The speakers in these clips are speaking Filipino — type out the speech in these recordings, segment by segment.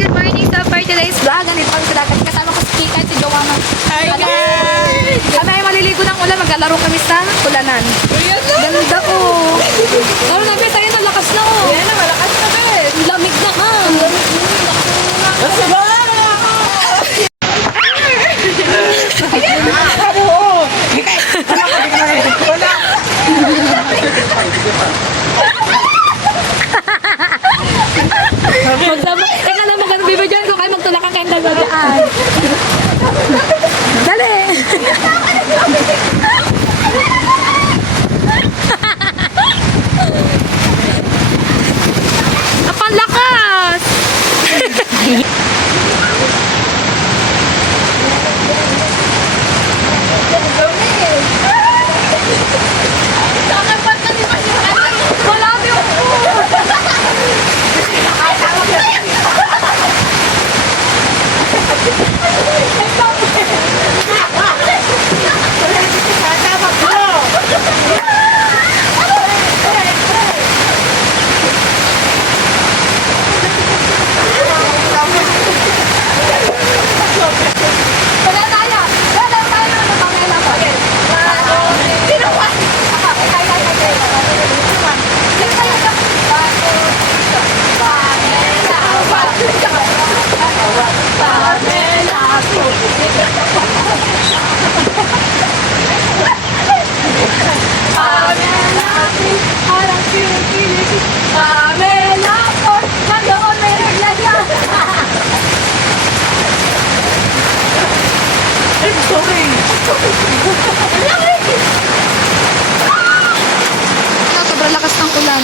good morning. So for today's vlog, ganito kami sa dagat. Kasama ko si Kika at si Joanna. Hi guys! Kami ay maliligo ng ulan. Maglalaro kami sa ulanan. Ganda ko. Laro na, Bes. Ayun, malakas na ko. Yan na, malakas na Bes. Lamig na ka. Basta ba? Wala. Magsama. Teka lang, magandang bibidyoan ko kayo. Magtulakan kayong dalagaan. Dali. Apang lakas. Wala din wala tayo. Wala tayo. Pamela pa. Sino ba? Sobrang lakas ng ulan.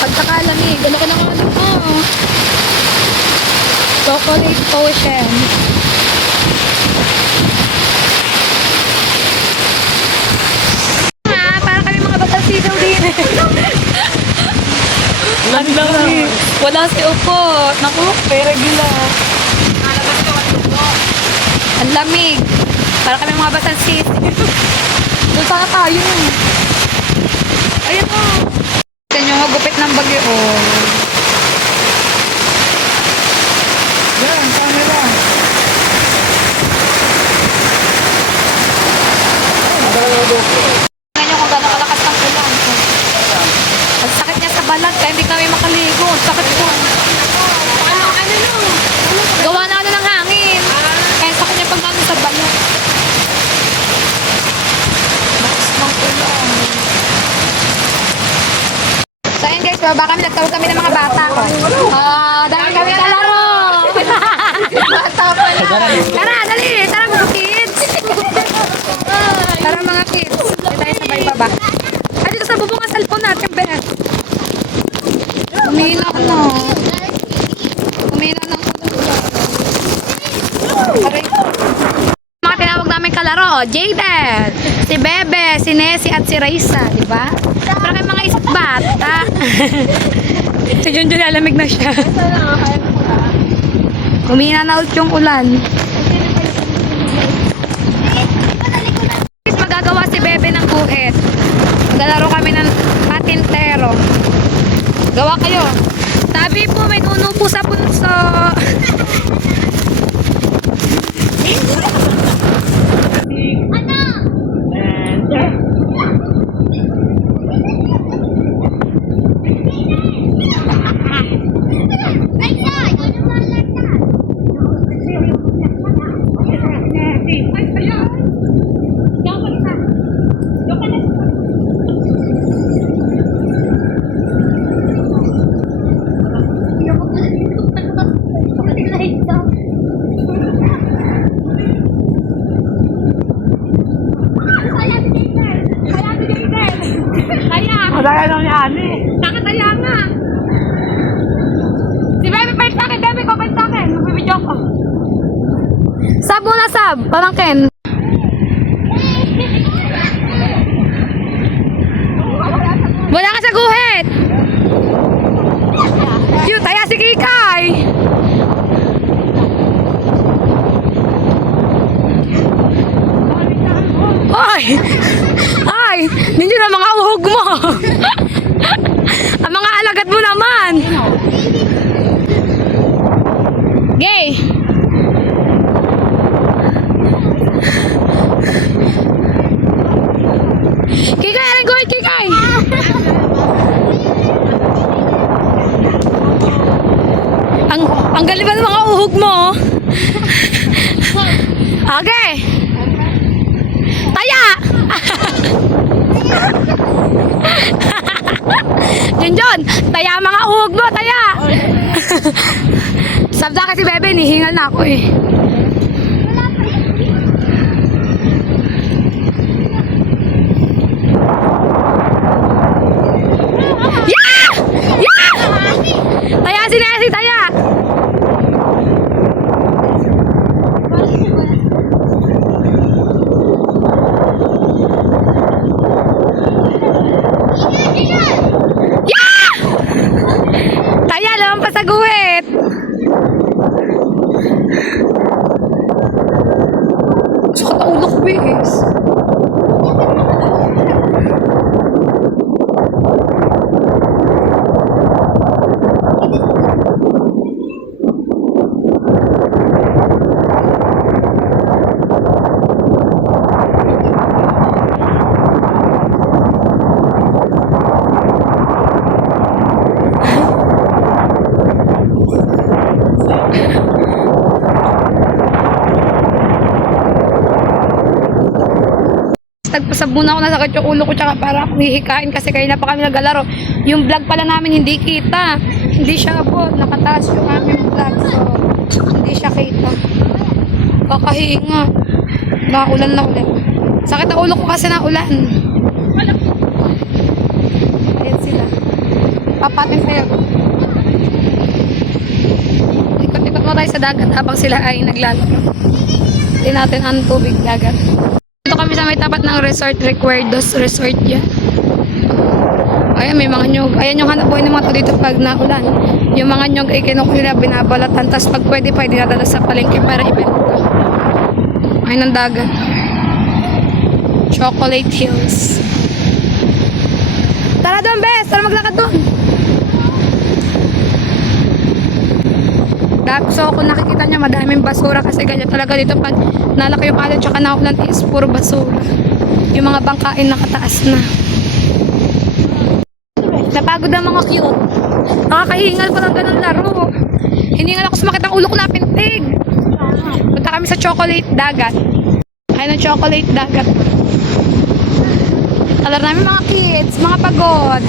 Pagkakalamig, ano ka naman Chocolate Ocean. Parang kami mga batang sidaw din. Ang lamig. Wala si Upo. Naku, pero gila. Ang lamig. Parang kami mga batang sidaw. Doon sana tayo. Ayun o. Tignan nyo, gupit ng bagyo. Oh. Yan, camera. Tignan nyo kung gano'ng kalakas ng ulan. Ang sakit niya sa balat, kaya hindi kami makaligo. Ang sakit ko. Gawa na ng hangin. Kaya sakit niya pag gano'n sa balat. Lakas ng ulan. So ayun guys, baba kami, nagtawag kami ng mga bata ko. Dami kami kalaro. Bata pa na. Tara, dali. Tara mga kids. Tara mga kids. Hindi tayo sabay baba. Ay, dito sa bubong ang cellphone natin, be. Umila na. Umila ng aray. Mga tinawag namin kalaro, Jaden, si Bebe, si Nessie at si Raisa, di ba? Pero kayo mga isip bata. Si Junjun alamig na siya. Kumina na ulit yung ulan. Magagawa si Bebe ng guhit. Maglalaro kami ng patintero. Gawa kayo. Sabi po, may nuno po sa punso. Kaya na ni Ani. Nakataya nga. Si Bebe, pahit sa akin. Bebe, ko pahit sa akin. Magbibidyo ko. Sab muna, sab. Pamangkin. Wala ka sa guhit. Yun, taya si Kikay. Ay! Ay! Ninyo na mga uhog mo. Ang mga alagad mo naman. Gay. Kikay, aray go, kikay. Ang galing ba ng mga uhog mo? Okay. Taya! Junjun, taya mga uhog mo, taya! Sabda kasi bebe, nihingal na ako eh. Yeah! Yeah! Taya si Nessie, taya! Yeah! Taya, lamang pa sa guhit. Sakit ang ulo ko, bis. Nagpasab muna ako, nasakit yung ulo ko tsaka para akong hihikain kasi kayo na pa kami naglalaro. Yung vlog pala namin hindi kita. Hindi siya abot. Nakataas yung aming vlog. So, hindi siya kita. Kakahinga. Naulan na ulit. Sakit ang ulo ko kasi na ulan. Ayan sila. Papatin kayo. Ikot-ikot mo tayo sa dagat habang sila ay naglalaro. Hindi natin ang tubig dagat. Dito kami sa may tapat ng resort, Recuerdos Resort yan. Ayan, may mga nyug. Ayan yung hanap buhay ng mga to dito pag naulan. Yung mga nyug ay kinukuha, binabalatan. Tapos pag pwede pa, dinadala sa palengke para ibenta. Ayan ang dagat. Chocolate Hills. Tara doon, bes! Tara maglakad doon! So kung nakikita nyo, madaming basura kasi ganyan talaga dito pag nalaki yung alon tsaka naulan is puro basura. Yung mga bangkain nakataas na. Napagod ang mga cute. Nakakahingal pa ng ganun laro. Hiningal ako sumakit ang ulo ko na pintig. Punta kami sa chocolate dagat. Ayun ang chocolate dagat. Kalaro namin mga kids, mga pagod.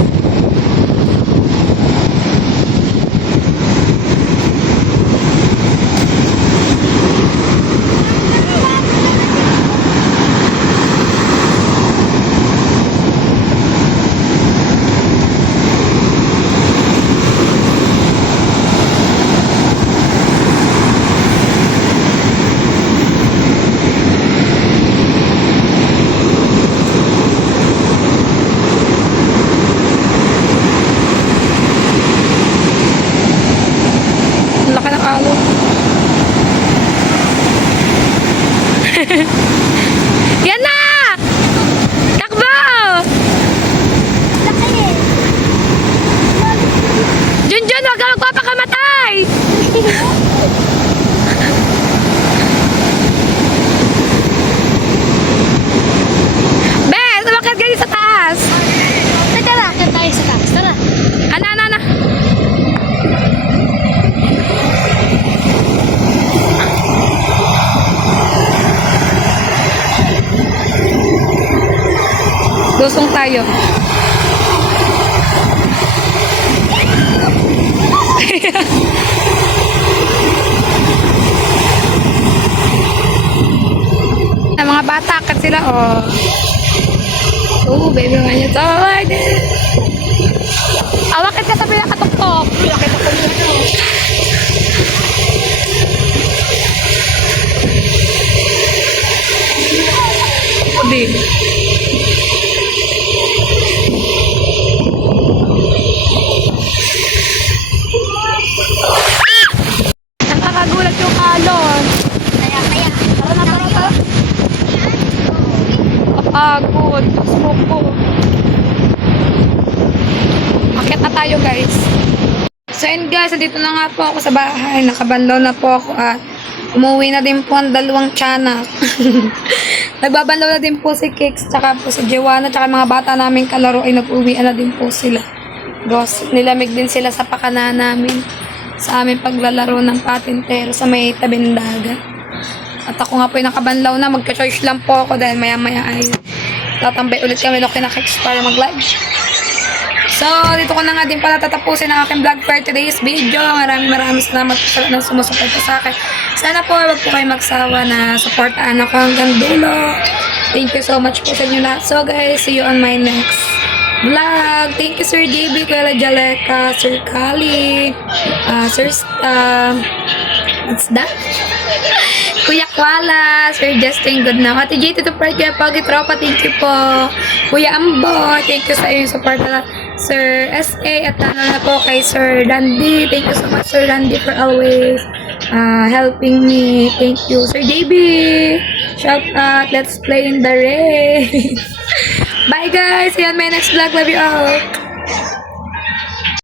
Yan na! Takbo! Junjun, huwag ka magpapakamatay! Bes, umakyat ka sa taas! Tara, tayo sa taas. Tara. Ana. Lusong tayo. Ang mga bata kat sila, oh. Oh, baby, man, it's alright. Awakit ka sa pinakatuktok. Sabi. Nakakagulat yung alon. Kaya. Tara na. Kapagod. Smoke ko. tayo guys. So and guys, dito na nga po ako sa bahay. Nakabanlaw na po ako at umuwi na din po ang dalawang tiyanak. Nagbabanlaw na din po si Kix, tsaka po si Joanna, tsaka mga bata namin kalaro ay nag-uwian na din po sila. Gos, nilamig din sila sa pakana namin sa aming paglalaro ng patintero sa may tabing dagat. At ako nga po ay nakabanlaw na, magka-charge lang po ako dahil maya-maya ay tatambay ulit kami doon kina Kix para mag-live. So, dito ko na nga din pala tatapusin ang aking vlog for today's video. Maraming salamat po sa lahat na sumusuporta sa akin. Sana po, wag po kayo magsawa na supportaan ako hanggang dulo. Thank you so much po sa inyo lahat. So guys, see you on my next vlog. Thank you Sir JB, Kuya Jaleka, Sir Kali, what's that? Kuya Kuala, Sir Justin, good now. Ate JT to part kaya Pagi Tropa, thank you po. Kuya Ambo, thank you sa inyong support na. Sir SA, at ano na po kay Sir Randy. Thank you so much Sir Randy for always helping me. Thank you. Sir JB, shout out, let's play in the rain. Bye guys, see you on my next vlog. Love you all.